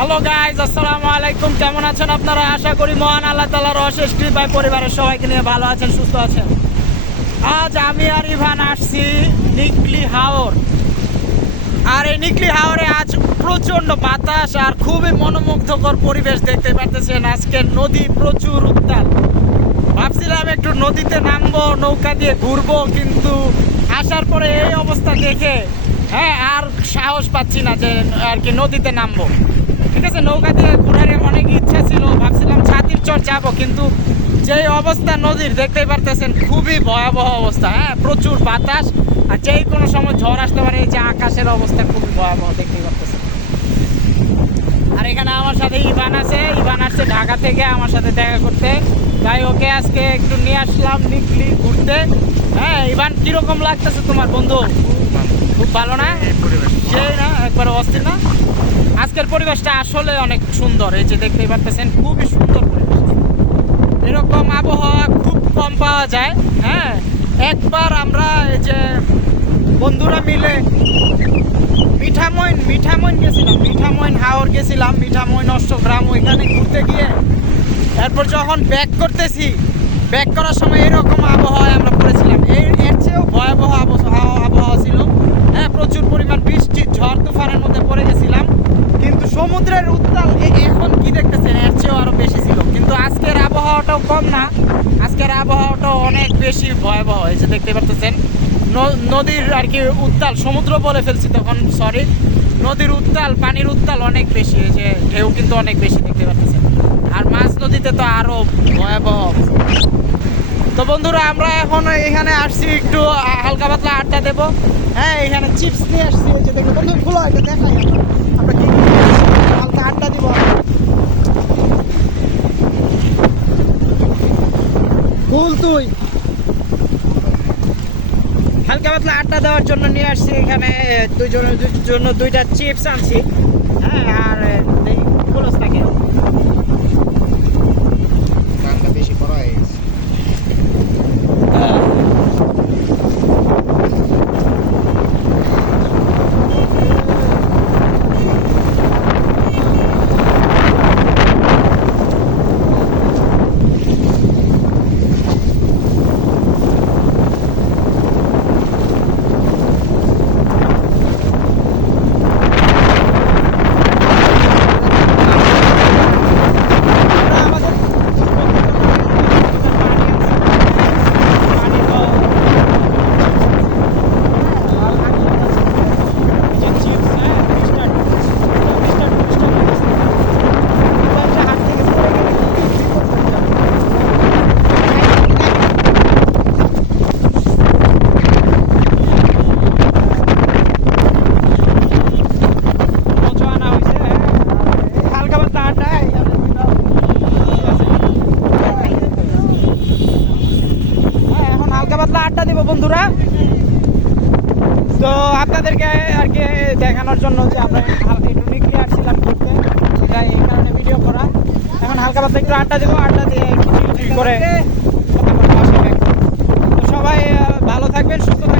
Hello guys, আসসালামু আলাইকুম। কেমন আছেন আপনারা? আশা করি মহান আল্লাহ তাআলার অশেষ কৃপায় পরিবারের সবাইকে নিয়ে ভালো আছেন, সুস্থ আছেন। আজ আমি আর ইভান আসছি নিকলি হাওর। আর এই নিকলি হাওরে আজ প্রচণ্ড বাতাস আর খুবই মনোমুগ্ধকর পরিবেশ দেখতে পারতেছেন। আজকে নদী প্রচুর উত্তাল। ভাবছিলাম একটু নদীতে নামবো, নৌকা দিয়ে ঘুরবো, কিন্তু আসার পরে এই অবস্থা দেখে আর সাহস পাচ্ছি না যে আর কি নদীতে নামবো। ঠিক আছে, নৌকা দিয়ে ঘোরার অনেক ইচ্ছা ছিল, ভাবছিলাম ছাতির চর যাবো, কিন্তু যেই অবস্থা নদীর দেখতেই পারতেছেন, খুবই ভয়াবহ অবস্থা। প্রচুর বাতাস আর যেই কোনো সময় ঝড় আসতে পারে। এই যে আকাশের অবস্থা খুবই ভয়াবহ দেখতেই পারতেছেন। আর এখানে আমার সাথে ইভান আছে। ইভান আসছে ঢাকা থেকে আমার সাথে দেখা করতে, তাই ওকে আজকে একটু নিয়ে আসলাম নিকলি ঘুরতে। ইভান, কিরকম লাগতেছে তোমার বন্ধু? খুব ভালো না? সেই না, একবারে অস্থির না? আজকের পরিবেশটা আসলে অনেক সুন্দর। এই যে দেখতেই পারতেছেন, খুবই সুন্দর পরিবেশ। এরকম আবহাওয়া খুব কম পাওয়া যায়। একবার আমরা এই যে বন্ধুরা মিলে মিঠামইন গেছিলাম, মিঠামইন হাওর গেছিলাম, মিঠামইন অষ্টগ্রাম, ওইখানে ঘুরতে গিয়ে এরপর যখন ব্যাক করতেছি, ব্যাক করার সময় এরকম আবহাওয়ায় আমরা পড়েছিলাম। এর চেয়েও ভয়াবহ আবহাওয়া ছিল। প্রচুর পরিমাণ বৃষ্টি, ঝড় তুফানের মধ্যে পড়ে গেছিলাম। কিন্তু সমুদ্রের উত্তাল এখন কি দেখতেছেন, এর চেয়েও আরও বেশি ছিল। কিন্তু আজকের আবহাওয়াটাও কম না, আজকের আবহাওয়াটাও অনেক বেশি ভয়াবহ। এই যে দেখতে পারতেছেন নদীর আর কি উত্তাল, সমুদ্র বলে ফেলছি তখন, সরি, নদীর উত্তাল, পানির উত্তাল অনেক বেশি। এই যে ঢেউ কিন্তু অনেক বেশি দেখতে পাচ্ছেন। আর মাছ নদীতে তো আরো ভয়াবহ। তো বন্ধুরা, আমরা এখন এখানে আসছি একটু হালকা পাতলা আড্ডা দেবো। এখানে চিপস নিয়ে আসছি। ওই যে দেখুন বন্ধু, খুলো, এটা দেখাই আমরা কি হালকা আড্ডা দিব। খুল তুই। হালকা পাতলা আড্ডা দেওয়ার জন্য নিয়ে আসছি এখানে দুইজনের জন্য দুইটা চিপস আনছি। আর খোলস থাকে বেশি করা হয়ে গেছে। আড্ডা দিব বন্ধুরা। তো আপনাদেরকে আর কি দেখানোর জন্য যে আমরা একটু নিকলি আসছিলাম ঘুরতে, সেটা এই কারণে ভিডিও করা। এখন হালকা পাতলা একটু আড্ডা দিব, আড্ডা দিয়ে করে তো সবাই ভালো থাকবেন, সুস্থ থাকবেন।